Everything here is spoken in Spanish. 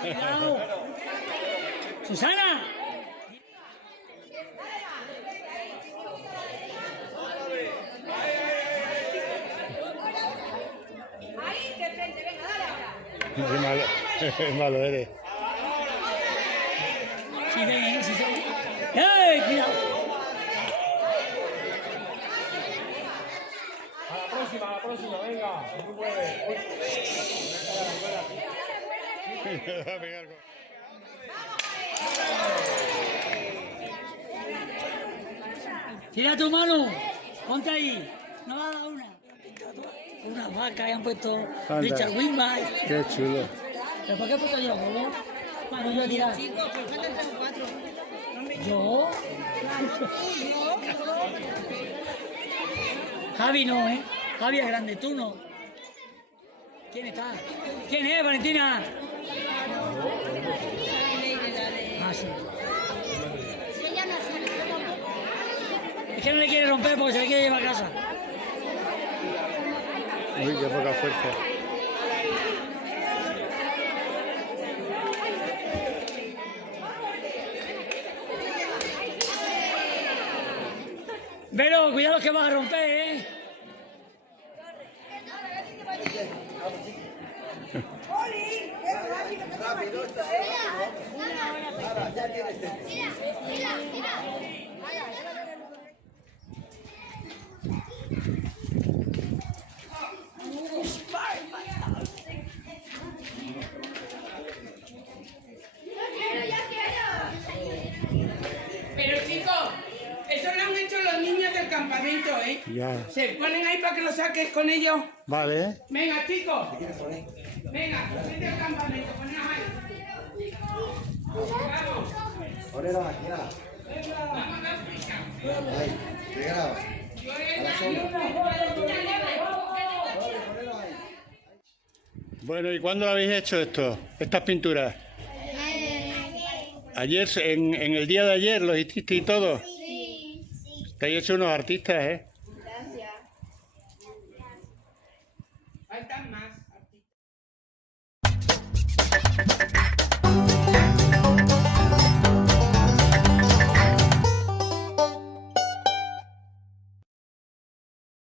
Cuidado. Susana. Ahí, de frente, venga, dale ahora. Qué malo eres. Sí, ven, sí, sí. ¡Ey! Cuidado. A la próxima, venga. Tú puedes. Tira tu mano. Ponte ahí. No va a dar una. Una vaca y han puesto Anda. Richard Wingman. Qué chulo. ¿Pero por qué he puesto yo? ¿Cómo? Bueno, yo he tirado. ¿Yo? Javi no, ¿eh? Javi es grande, tú no. ¿Quién está? ¿Quién es, Valentina? Ah, sí. Es que no le quiere romper porque se le quiere llevar a casa. Uy, qué poca fuerza. Pero cuidado que vas a romper, ¿eh? ¡Oli! ¡Qué rápido que te has visto, Pero chicos, eso lo han hecho los niños del campamento, ¿eh? Ya. Se ponen ahí para que lo saques con ellos. Vale. Venga, chicos. Venga, vete al campamento, poneos ahí. Vamos. Ponela aquí, nada. Vamos a África. Ahí, pégala. Bueno, ¿y cuándo habéis hecho esto? Estas pinturas. Ayer, en el día de ayer, ¿los hiciste y todo? Sí. Estáis hechos unos artistas, ¿eh? Gracias. Faltan más.